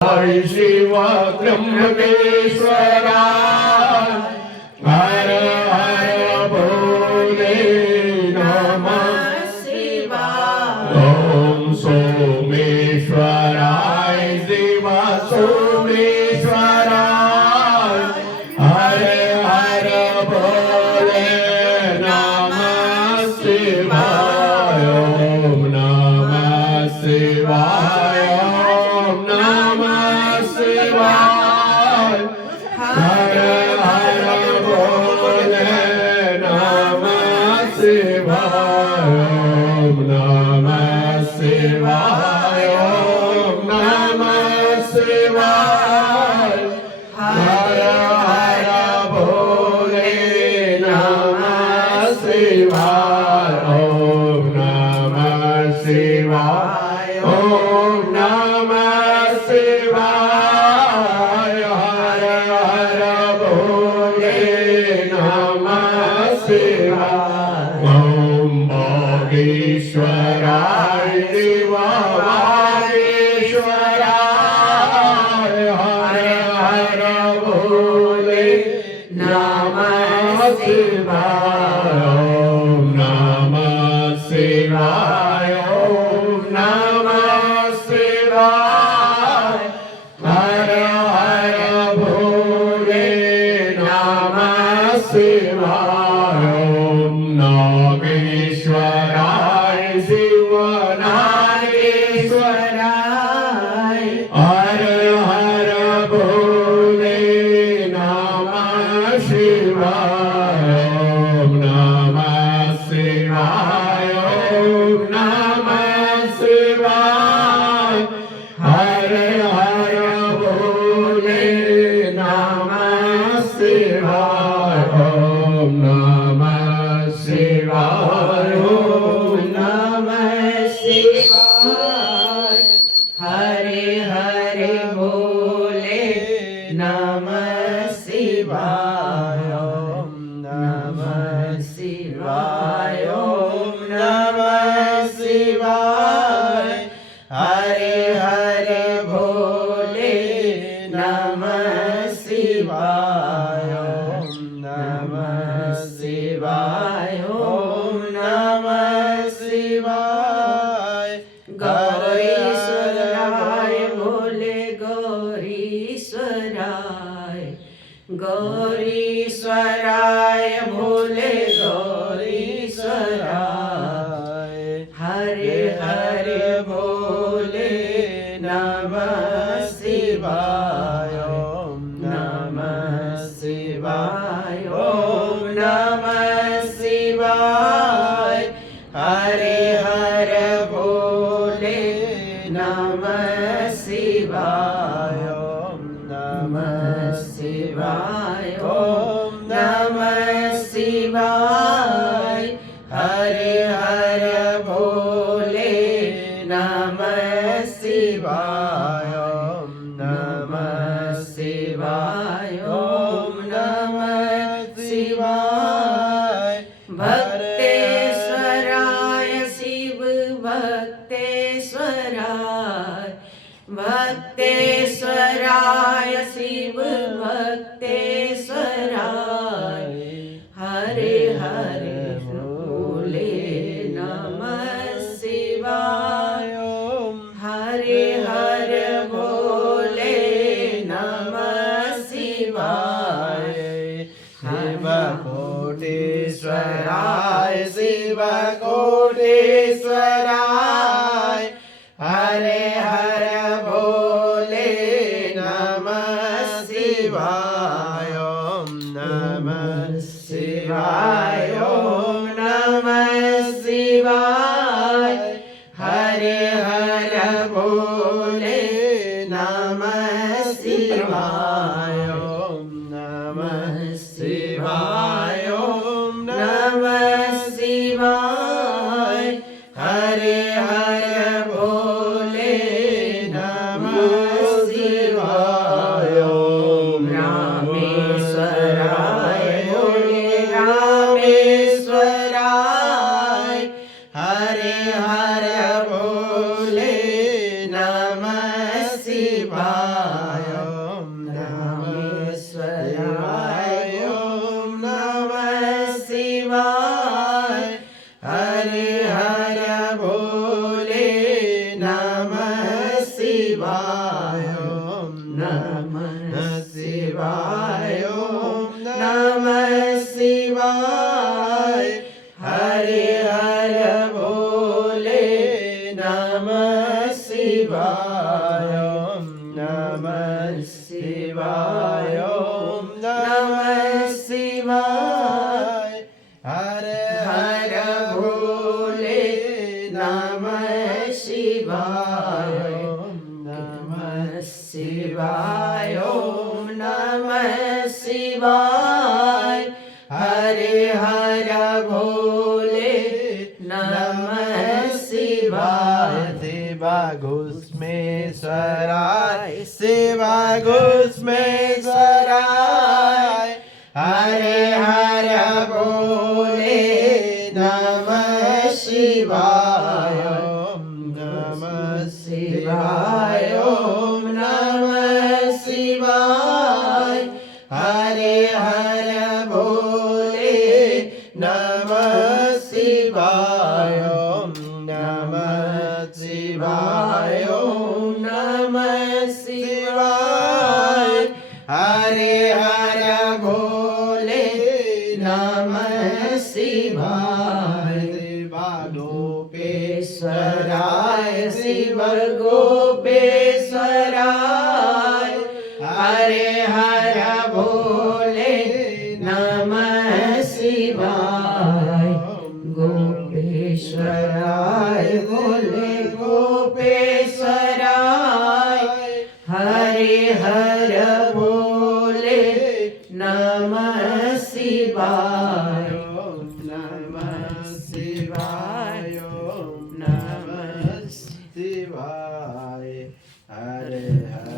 हरि शिव त्र्यंबकेश्वरा हर हर भोले नमः शिवाय। ओम सोमेश्वराय शिव सोमेश्वराय हर हर भोले नमः शिवाय। ओम नमः शिवाय ओम नमः शिवाय हर हर भोले नमः शिवाय। ओम नमः शिवाय ओम नमः शिवाय हर हर भोले नमः शिवाय। ओम नमः शिवाय ओम नमः शिवाय हर हर भोले नमः शिवाय। ओम भोगेश्वराय शिव भोगेश्वराय हर हर भोले नमः शिवाय। ओम नमः शिवाय ओम नमः शिवाय हर हर भोले नमः शिवाय। ओम नागेश्वराय शिव नागेश्वराय हर हर भोले नमः शिवाय। ओम नमः शिवाय ओम नमः शिवाय हर हर भोले नमः शिवाय। ओम नमः शिवाय ओम नमः शिवाय हरे हरे भोले नमः शिवाय। ओम नमः शिवाय ओम नमः शिवाय हरे हरे भोले नमः शिवाय। ओम नमः शिवाय ओम नमः शिवाय गौरीश्वराय भोले गौरीश्वराय गौरीश्वराय भोले गौरीश्वराय हरे हरे भोले नमः शिवाय। ओम नमः शिवाय ओम नमः शिवाय हरे हरे भोले नमः शिवाय। ओम नमः शिवाय ओम नमः शिवाय हरे हरे भोले नमः शिवाय। ओम नमः शिवाय ओम नमः शिवाय भक्तेश्वराय शिव भक्तेश्वराय भक्तेश्वराय शिव भक्तेश्वराय हरे हरे भोले नमः शिवाय। ओम हरे हरे भोले नमः शिवाय शिव कोटीश्वराय शिव कोटीश्वराय हरे हरे भोले नमः शिवाय। ओम नमः शिवाय ओम नमः शिवाय हरे हरे भोले नमः शिवाय। ओम नमः शिवाय ओम नमः शिवाय हरे हरे भोले नमः शिवाय। ओम रामेश्वराय भोले रामेश्वराय हरे हरे भोले नमः शिवाय। શિવાય ઓમ નમઃ શિવાય ઓમ નમઃ શિવાય હરે હર ભોલે નમઃ શિવાય ઓમ નમઃ શિવાય ઓમ નમઃ શિવાય હરે હર ભોલે નમઃ શિવાય ઓમ નમઃ શિવાય ઓમ નમઃ શિવાય હરે હર ભોલે નમઃ શિવાય ઓમ નમઃ શિવાય ઓમ નમઃ શિવાય હરે હર ભોલે નમઃ શિવાય શિવા ઘુસ્મેશ્વરાય શિવા ઘુસ્મેશ્વરાય હરે હર ભોલે નમઃ શિવાય ઓમ નમઃ શિવાય ઓમ નમઃ શિવાય હરે હર ભોલે નમઃ શિવાય ઓમ નમઃ શિવાય ઓમ નમઃ શિવાય હરે હર ભોલે નમઃ શિવાય શિવા ગોપેશ્વરાય શિવ ગોપેશ્વરાય હરે હર ભોલે નમઃ શિવાય ગોપેશ્વરાય ભોલે ગોપેશ્વરાય હરે હર ભોલે નમઃ શિવાય નમઃ શિવાય નમઃ શિવાય હરે હર